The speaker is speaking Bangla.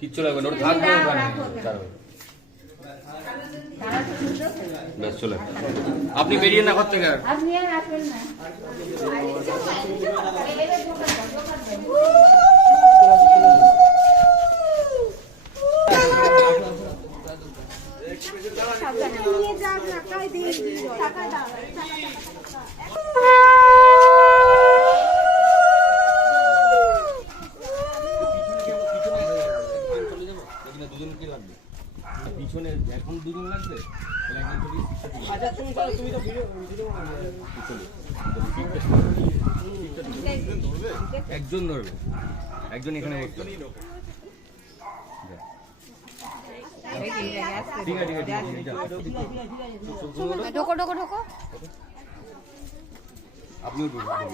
কিচ্ছু লাগবে না, ওটা থাকবে ব্যাস চলে। আপনি বেরিয়ে না ঘর থেকে। পিছনে এখন দুজন লাগবে, একজন ধরবে, একজন এখানে বসতে। ঠিক আছে ঠিক আছে, ঢোকো ঢোকো ঢোকো। আপনিও ঢুকবেন।